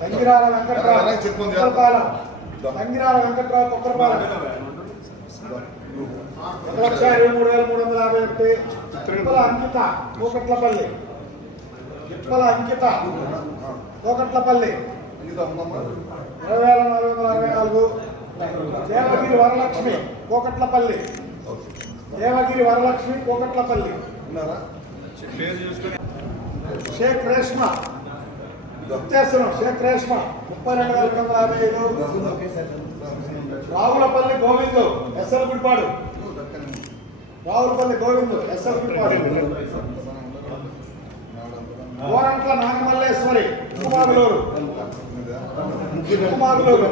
తంగిరాల వెంకట్రావు తంగిరాల వెంకట్రావు ఒక లక్ష ఇరవై మూడు వేల మూడు వందల యాభై ఒకటి తిప్పల అంకిత కూకట్లపల్లి తిప్పల అంకిత కూకట్లపల్లి ఇరవై వేల నాలుగు. వందల అరవై నాలుగు దేవగిరి వరలక్ష్మి కూకట్లపల్లి. దేవగిరి వరలక్ష్మి కూకట్లపల్లి. ఉన్నారా? షేక్ రేష్మ. వ్యత్యాసనం షేక్ రేష్మ. ముప్పై రెండు వేల రెండు వందల యాభై ఐదు. Ravulapalli Govindu SL Gudipadu. Ravulapalli Govindu SL Gudipadu. Gorantla Nagamalleswari Uppumaguluru Uppumaguluru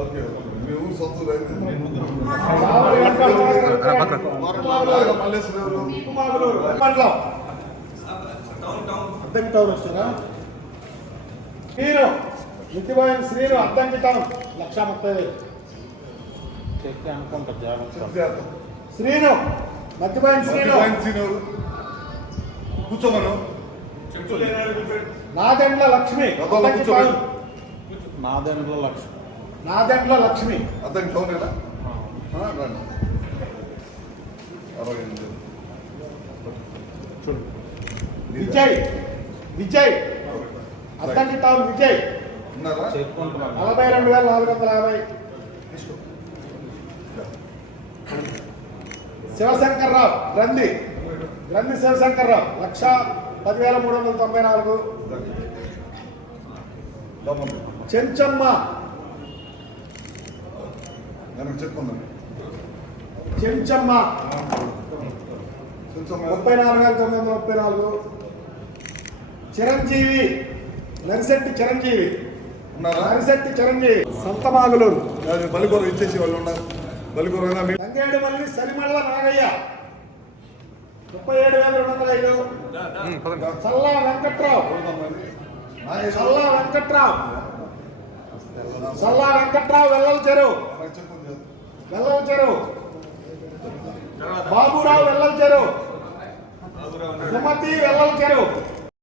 okay. సొంత అద్దెకి టౌన్ శ్రీను అద్దంకి టౌన్ లక్ష ముప్పై వేలు శ్రీను మతిపోయిన శ్రీను. కూర్చోమను. నాదెండ్ల లక్ష్మి. నాదెండ్ల లక్ష్మి. నాదెండ్ల లక్ష్మి. అతనికి టౌన్ కదా రండి. అరవై ఎనిమిది. విజయ్. విజయ్. అద్దంకి టౌన్ విజయ్. నలభై రెండు వేల నాలుగు వందల యాభై. శివశంకర్రావు గ్రంథి. గ్రంథి శివశంకర్రావు లక్ష పదివేల మూడు వందల తొంభై నాలుగు. చెంచమ్మ. చెప్పుకుందాం చెంచమ్మ. ముప్పై నాలుగు వేల తొమ్మిది వందల ముప్పై నాలుగు. చిరంజీవి. నరిశెట్టి చిరంజీవి. నరిశెట్టి చిరంజీవి. సంతమాగులూరు. అది బలికూర ఇచ్చేసి వాళ్ళు ఉన్నారు. మీ తంగేడు మల్లి సరిమల్ల నాగయ్య. ముప్పై ఏడు వేల రెండు వందల ఐదు. చల్లా వెంకట్రావు. చల్లా వెంకట్రావు. చల్లా వెంకట్రావు వెల్లల చెరువు. వెల్లల చెరువు బాబురావు వెల్లల చెరువు సుమతి వెల్లల చెరువు